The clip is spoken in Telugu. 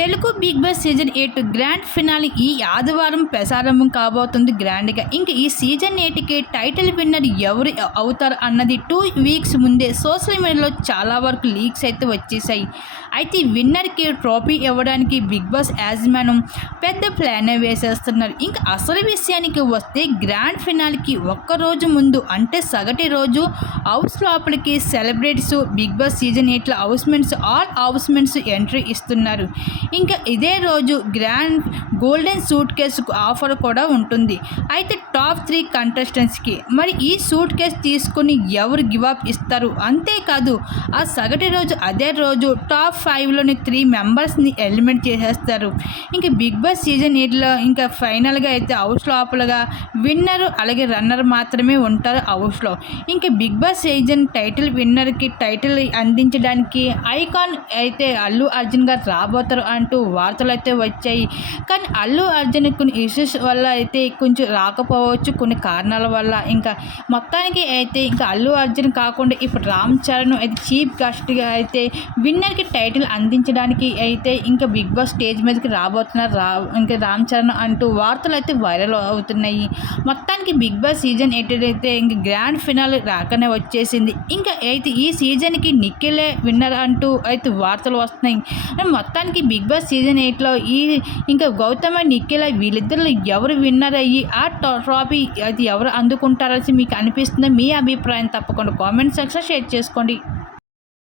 Telugu big boss season eight grand finale ఈ ఆదివారం ప్రసారం కాబోతుంది గ్రాండ్గా. ఇంకా ఈ సీజన్ ఎయిట్కి టైటిల్ విన్నర్ ఎవరు అవుతారు అన్నది టూ వీక్స్ ముందే సోషల్ మీడియాలో చాలా వరకు లీక్స్ అయితే వచ్చేసాయి. అయితే విన్నర్కి ట్రోఫీ ఇవ్వడానికి బిగ్ బాస్ యాజమాన్యం పెద్ద ప్లానే వేసేస్తున్నారు. ఇంకా అసలు విషయానికి వస్తే గ్రాండ్ ఫినాల్కి ఒక్కరోజు ముందు అంటే సగటి రోజు హౌస్ లోపలికి సెలబ్రిటీస్ బిగ్ బాస్ సీజన్ ఎయిట్లో హౌస్మెంట్స్ ఆల్ హౌస్మెంట్స్ ఎంట్రీ ఇస్తున్నారు. ఇంకా ఇదే రోజు గ్రాండ్ గోల్డెన్ సూట్ కేసుకు ఆఫర్ కూడా ఉంటుంది. అయితే టాప్ త్రీ కంటెస్టెంట్స్కి మరి ఈ సూట్ కేసు తీసుకుని ఎవరు గివ్ అప్ ఇస్తారు? అంతేకాదు ఆ సగటి రోజు అదే రోజు టాప్ ఫైవ్లోని త్రీ మెంబర్స్ని ఎలిమినేట్ చేసేస్తారు. ఇంకా బిగ్ బాస్ సీజన్ ఎయిట్లో ఇంకా ఫైనల్గా అయితే హౌస్ లోపలగా విన్నర్ అలాగే రన్నర్ మాత్రమే ఉంటారు హౌస్లో. ఇంకా బిగ్ బాస్ సీజన్ టైటిల్ విన్నర్కి టైటిల్ అందించడానికి ఐకాన్ అయితే అల్లు అర్జున్ గారు రాబోతారు అంటూ వార్తలు అయితే వచ్చాయి. కానీ అల్లు అర్జున్ కొన్ని ఇష్యూస్ వల్ల అయితే కొంచెం రాకపోవచ్చు. కొన్ని కారణాల వల్ల ఇంకా మొత్తానికి అయితే ఇంకా అల్లు అర్జున్ కాకుండా ఇప్పుడు రామ్ చరణ్ అయితే చీఫ్ గెస్ట్గా అయితే విన్నర్కి టైటిల్ అందించడానికి అయితే ఇంకా బిగ్ బాస్ స్టేజ్ మీదకి రాబోతున్నారు. రా ఇంకా రామ్ చరణ్ అంటూ వార్తలు అయితే వైరల్ అవుతున్నాయి. మొత్తానికి బిగ్ బాస్ సీజన్ ఎయిట్ అయితే ఇంక గ్రాండ్ ఫినాల్ రాకనే వచ్చేసింది. ఇంకా అయితే ఈ సీజన్కి నిక్కిలే విన్నర్ అంటూ అయితే వార్తలు వస్తున్నాయి. మొత్తానికి బిగ్ బిగ్ బాస్ సీజన్ ఎయిట్లో ఈ ఇంకా గౌతమ నిఖిల వీళ్ళిద్దరు ఎవరు విన్నర్ అయ్యి ఆ ట్రాఫీ అది ఎవరు అందుకుంటారని మీకు అనిపిస్తుందో? మీ అభిప్రాయం తప్పకుండా కామెంట్ సెక్షన్ షేర్ చేసుకోండి.